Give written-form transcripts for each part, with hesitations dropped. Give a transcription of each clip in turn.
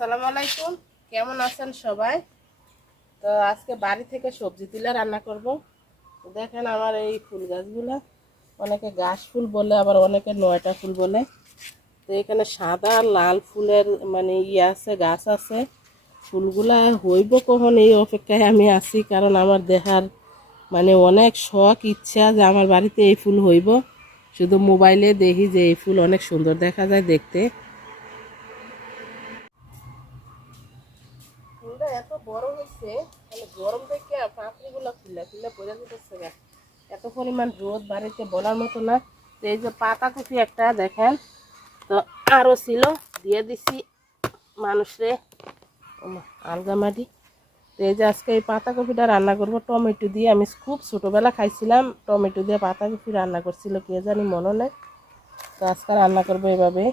আসসালামু আলাইকুম, কেমন আছেন সবাই? তো আজকে বাড়ি থেকে সবজি তুলে রান্না করব। দেখেন আমার এই ফুল গাছগুলা, অনেকে ঘাস ফুল বলে, আবার অনেকে নয়টা ফুল বলে। তো এখানে সাদা লাল ফুলের মানে আছে, গাছ আছে। ফুলগুলা হইব কখন এই অপেক্ষায় আমি আছি, কারণ আমার দেখার মানে অনেক শখ, ইচ্ছা যে আমার বাড়িতে এই ফুল হইব। শুধু মোবাইলে দেখি যে এই ফুল অনেক সুন্দর দেখা যায় দেখতে। ফুলটা এত বড় হয়েছে, মানে গরম থেকে পাপড়িগুলো ফুলে ফুলে পড়ে যেতেছে গা। এত পরিমাণ রোদ বাড়িতে বলার মতো না। তো এই যে পাতাকপি একটা দেখেন, তো আরও ছিল, দিয়ে দিছি মানুষরে আলগা মাটি। তো এই যে আজকে এই পাতাকপিটা রান্না করব টমেটো দিয়ে। আমি খুব ছোটোবেলা খাইছিলাম টমেটো দিয়ে পাতাকপি রান্না করছিল, কে জানি মনে নেই। তো আজকে রান্না করবো এভাবে।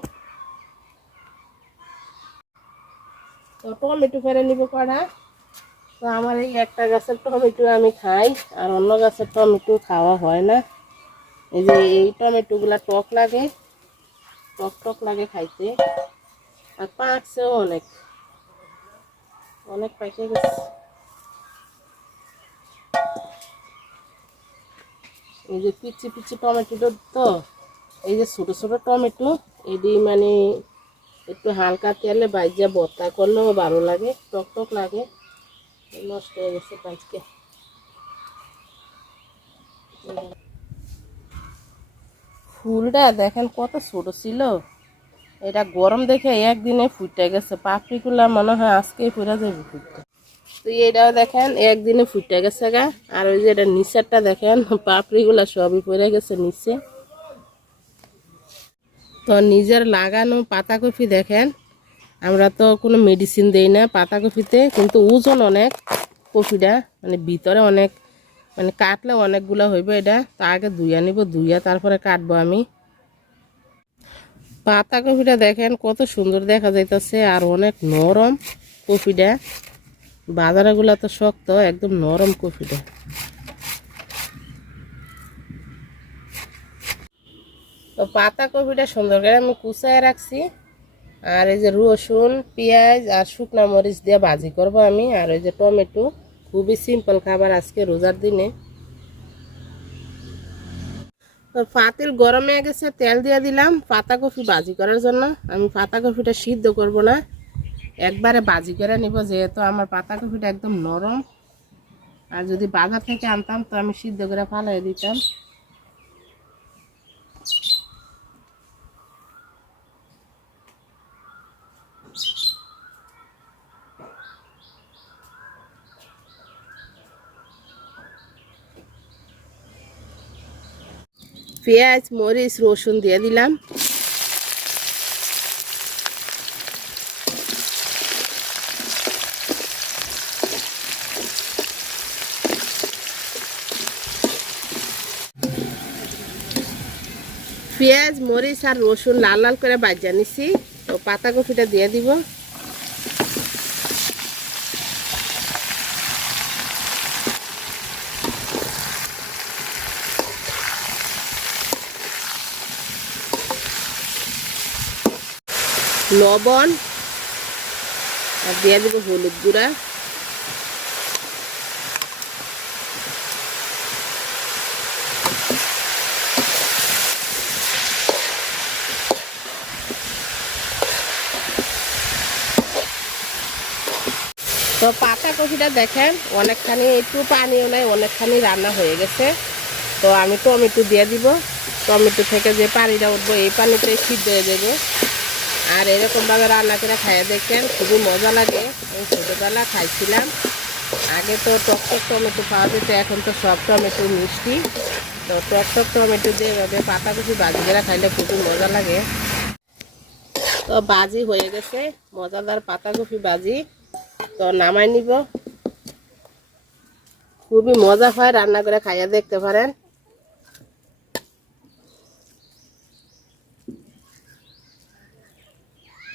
তো টমেটো ফেলে নিব কড়া। তো আমার এই একটা গাছের টমেটো আমি খাই, আর অন্য গাছের টমেটো খাওয়া হয় না। এই যে এই টমেটোগুলা টক লাগে, টক টক লাগে খাইতে। আর পাকছেও অনেক, অনেক পাকে গেছে। এই যে পিচি পিচি টমেটো, তো এই যে ছোট ছোট টমেটো, এটি মানে একটু হালকা তেলে ভাজা ভর্তা করলেও ভালো লাগে, টক টক লাগে। নষ্ট হয়ে গেছে আজকে। ফুলটা দেখেন কত ছোট ছিল, এটা গরম দেখে একদিনে ফুটে গেছে। পাপড়িগুলা মনে হয় আজকেই ফুটে যাবে ফুটতে। তো এটাও দেখেন একদিনে ফুটে গেছে গা। আর ওই যে এটা নিচেরটা দেখেন, পাপড়িগুলা সবই পড়ে গেছে নিচে। তো নিজের লাগানো পাতাকপি দেখেন, আমরা তো কোনো মেডিসিন দেই না পাতাকপিতে, কিন্তু ওজন অনেক কপিটা, মানে ভিতরে অনেক, মানে কাটলে অনেকগুলো হইব। এটা তো আগে ধুইয়া নিব, ধুইয়া তারপরে কাটবো আমি। পাতাকপিটা দেখেন কত সুন্দর দেখা যাইতেছে, আর অনেক নরম কপিটা। বাজারেগুলা তো শক্ত, একদম নরম কপিটা। তো পাতাকপিটা সুন্দর করে আমি কুচায় রাখছি। আর এই যে রসুন, পেঁয়াজ আর শুকনা মরিচ দিয়ে ভাজি করব আমি। আর এই যে টমেটো, খুবই সিম্পল খাবার আজকে রোজার দিনে। তো পাতিল গরমে গেছে, তেল দিয়ে দিলাম পাতাকপি ভাজি করার জন্য। আমি পাতাকপিটা সিদ্ধ করব না, একবারে ভাজি করে নিব, যেহেতু আমার পাতাকপিটা একদম নরম। আর যদি বাজার থেকে আনতাম তো আমি সিদ্ধ করে ফালাই দিতাম। পেঁয়াজ, মরিচ, রসুন দিয়ে দিলাম। পেঁয়াজ, মরিচ আর রসুন লাল লাল করে ভাজা নিছি। তো পাতাকপিটা দিয়ে দিব। লবণ আর দিয়ে দিব হলুদ গুঁড়া। তো পাতাকপিটা দেখেন অনেকখানি, একটু পানিও নাই, অনেকখানি রান্না হয়ে গেছে। তো আমি টমেটো দিয়ে দিব। টমেটো থেকে যে পানিটা উঠবো এই পানিতে সিদ্ধ হয়ে যাবে। আর এরকমভাবে রান্না করে খাইয়ে দেখেন, খুবই মজা লাগে। আমি ছোটোবেলা খাইছিলাম। আগে তো টক টক টমেটো পাওয়া যেত, এখন তো সব টমেটো মিষ্টি। তো টক টক টমেটো দিয়ে এভাবে পাতাকপি ভাজি করে খাইলে খুবই মজা লাগে। তো ভাজি হয়ে গেছে, মজাদার পাতাকপি ভাজি। তো নামাই নিব। খুবই মজা হয়, রান্না করে খাইয়ে দেখতে পারেন।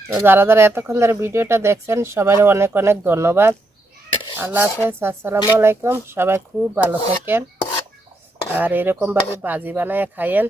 তো যারা যারা এতক্ষণ ধরে ভিডিওটা দেখছেন সবাই অনেক অনেক ধন্যবাদ। আল্লাহ হাফেজ, আসসালামু আলাইকুম। সবাই খুব ভালো থাকেন, আর এরকমভাবে ভাজি বানায় খাইয়েন।